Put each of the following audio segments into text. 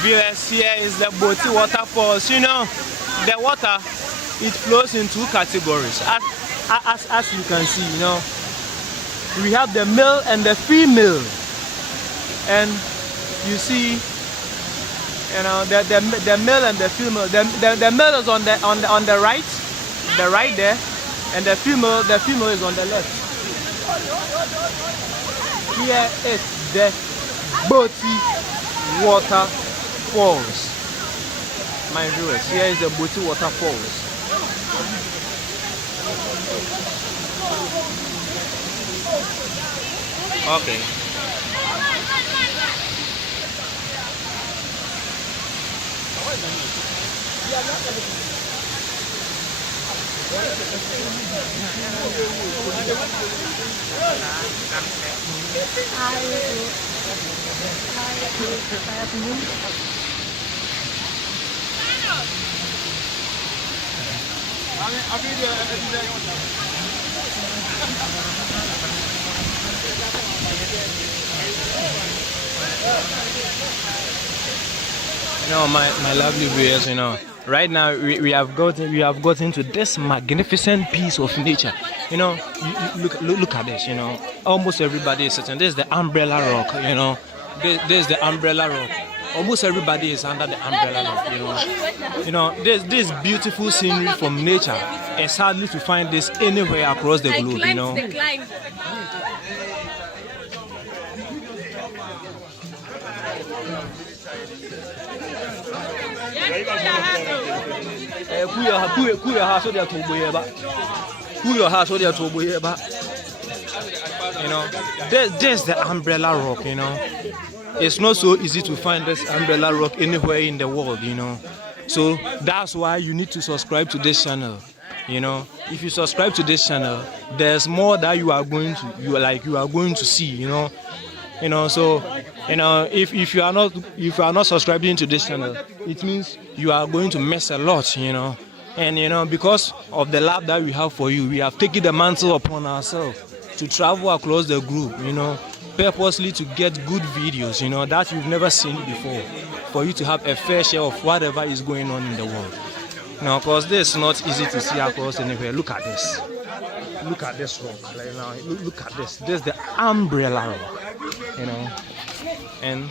Viewers, here is the Boti Waterfalls. You know, the water, it flows in two categories. As you can see, you know, we have the male and the female, and you see, you know, the male and the female. The male is on the right there, and the female is on the left. Here is the Boti Waterfalls. My viewers, here is the Boti Waterfalls. Okay. You know, my lovely viewers, you know, right now we have gotten to this magnificent piece of nature. You know, you look at this. You know, almost everybody is sitting. This is the umbrella rock. You know, this is the umbrella rock. Almost everybody is under the umbrella rock. You know, this beautiful scenery from nature. It's hardly to find this anywhere across the globe. You know. You know, there's the umbrella rock. You know, it's not so easy to find this umbrella rock anywhere in the world. You know, so that's why you need to subscribe to this channel. You know, if you subscribe to this channel, there's more that you are going to see. You know, so you know, if you are not subscribing to this channel, it means you are going to miss a lot. You know, and you know, because of the love that we have for you, we have taken the mantle upon ourselves to travel across the globe. You know, purposely to get good videos. You know, that you've never seen before, for you to have a fair share of whatever is going on in the world. Now, because this is not easy to see across anywhere. Look at this. Look at this rock right now. Look at this. This is the umbrella rock. You know, and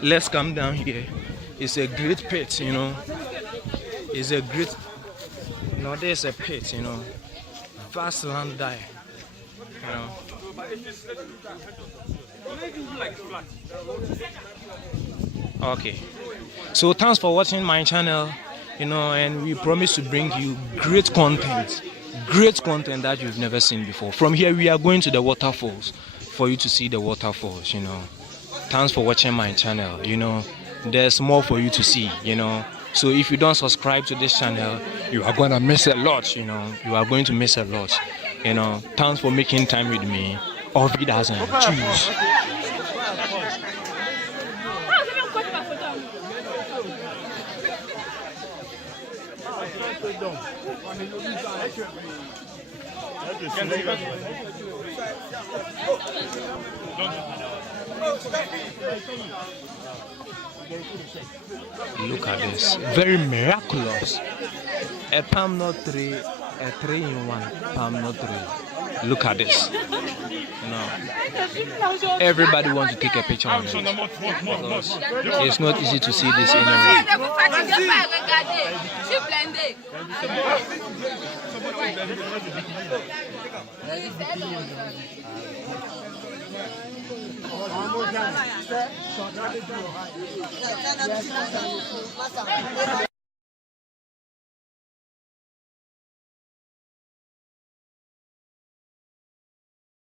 let's come down here. It's a great pit. You know, it's a great. You know, there's a pit. You know, vast land there. You know. Okay. So thanks for watching my channel, you know, and we promise to bring you great content that you've never seen before. From here we are going to the waterfalls for you to see the waterfalls, you know. Thanks for watching my channel, you know. There's more for you to see, you know. So if you don't subscribe to this channel, you are going to miss a lot, you know. You are going to miss a lot, you know. Thanks for making time with me. Auf Wiedersehen. Tschüss. Look at this, very miraculous. A palm nut tree, a 3-in-1 palm nut tree. Look at this. No. Everybody wants to take a picture of it. Because it's not easy to see this anywhere.